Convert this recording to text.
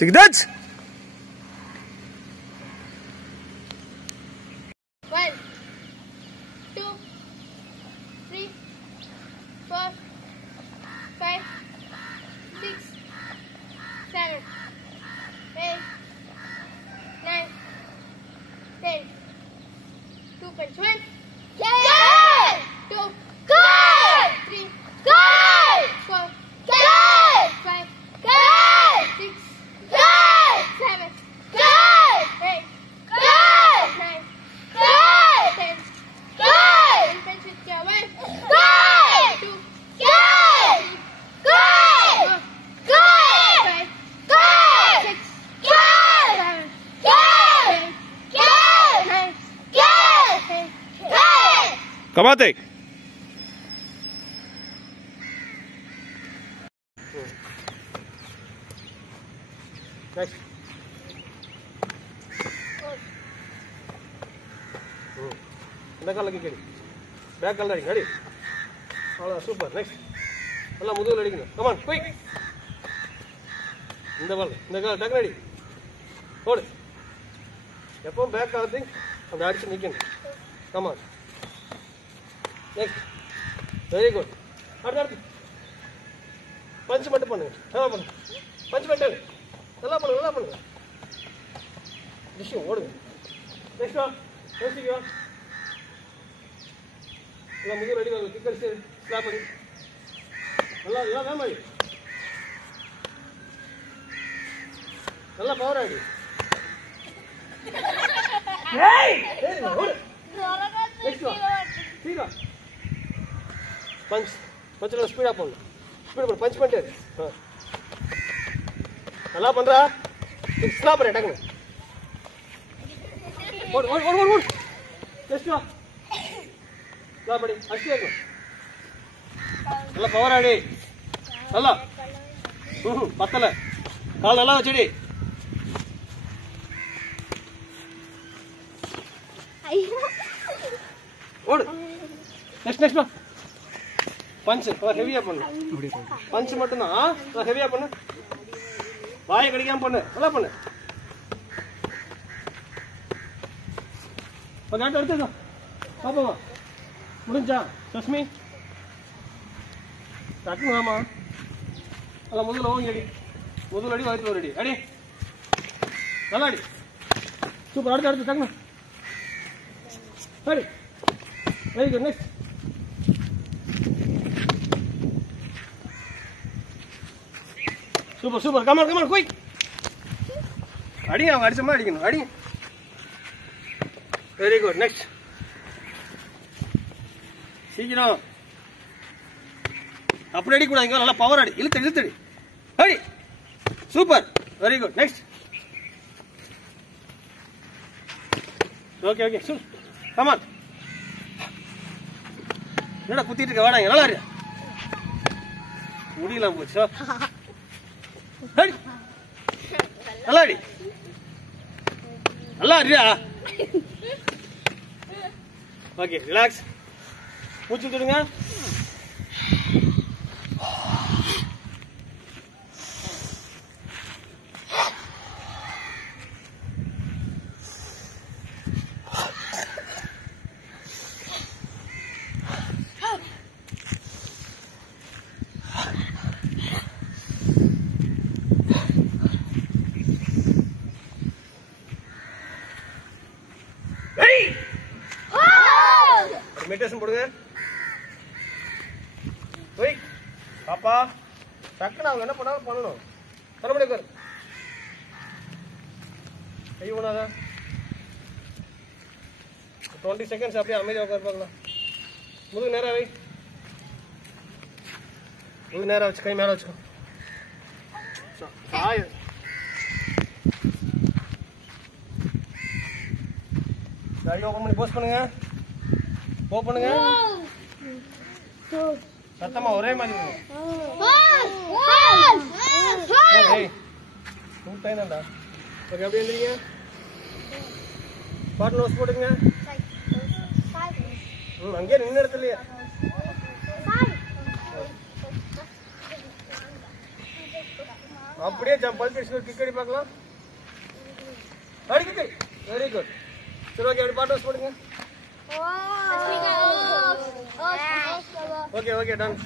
Sigdaj. 1, 2, 3, 4, 5, 6, 7, 8, 9, 10. 2 punch 1. Yeah! 2. Good! 3. Good! 4. Good! 5. Good! 6. Good! 7. Good! 8. Good! 9. Good! 10. Good! 1 punch with your 1. Good! 2. Good! 3. Good! 4. Good! 5. Good! 6. Good! 7. Good! 8. Good! 9. Good! 10. Good! Kamate. Next. இந்த கால் lucky கேடி. Back call அடிங்க. Ready. அவ்வளவுதான் super. Next. நல்லா முதுகுல அடிக்கணும். Come on quick. இந்த கால் டக்கு ready. ஓடு. எப்பவும் பேக் கால் திங் அப்படி அடிச்சு நிக்கணும். Come on. Next. Very good. அடுத்து. பஞ்ச் மட்டும் பண்ணுங்க. நல்லா பண்ணுங்க. பஞ்ச் மட்டும். நல்லா பண்ணுங்க. விஷயம் ஓடுங்க. நெக்ஸ்ட் வா. நெக்ஸ்ட் வா. நல்லா முதுகு ரெடி வாங்க. கிக் அடிச்சு ஸ்லாப் பண்ணி. நல்லா வேமா அடி. நல்லா பவர் அடி. ஏய்! ஓடு. நெக்ஸ்ட் வா. ஸ்பீடா. பஞ்ச்ல ஸ்பீடா போங்க. ஸ்பீட் பண்ணு. பஞ்ச் பண்ணிட்டு. நல்லா பண்றா. ஸ்லாப் பண்ணு டக்குனு. ஓடு. நெக்ஸ்ட் வா. ஸ்லாப் பண்ணி. அடிச்சு வைக்கணும். நல்லா பவர் அடி. நல்லா. பத்தல. கால் நல்லா வச்சுடி. ஓடு. நெக்ஸ்ட் வா. பஞ்ச் ஹெவியா பண்ணு. பஞ்ச் மட்டும் தான் ஹெவியா பண்ணு. வாயை கடிக்காம பண்ணு. நல்லா பண்ணு. அடுத்தது பாப்போமா முடிஞ்சா சஸ்மி டக்குனு ஆமா நல்லா முதல்ல ஓங்கி அடி. முதல் அடி வயிற்று ஒரு அடி. அடி நல்லா அடி. சூப்பர். அடுத்து டக்குனு அடி. Very good. Next. Super. Come on quick. அடிங்க. அவங்க அடிச்ச மாதிரி அடிக்கணும். அடிங்க. Very good. நெக்ஸ்ட். சீக்கிரம். அப்படி அடிக்கூடாது. நல்லா பவர் அடி. இழுத்தடி. அடி. Super. Very good. Next. Okay. Come on. என்னடா குத்திட்டு இருக்க? வாடாங்க. நல்லா இரு. முடியலாம் போச்சு. அடி. நல்லா அடி. நல்லா அடியா. Okay relax. மூச்சு விட்டுடுங்க. மெடிடேஷன் போடுங்க. போய் பாப்பா டக்குன்னு அவங்க என்ன பண்ணாலும் பண்ணணும். மறுபடியும் உட்காரு. கை பண்ணாத. 20 செகண்ட்ஸ் அப்படியே அமைதியாக உட்காரு பார்க்கலாம். முதுகு நேராக வை. முதுகு நேராக வச்சு கை மேலே வச்சுக்கோ. கை ஓப்பன் பண்ணி போஸ்ட் பண்ணுங்க. ஓப்பனுங்க. சத்தமா ஒரே மாதிரி தான்டா. ஓகே அப்படியே எழுந்திரிங்க. பாட்டு நோஸ் போட்டுங்க. அங்கேயே நின்று இடத்துலயே. அப்படியே ஜம்ப் பல்பிஷ் கிக் அடி பார்க்கலாம். அடி கிக். Very good. சரி ஓகே அப்படி பாட்டு போடுங்க. Okay okay done.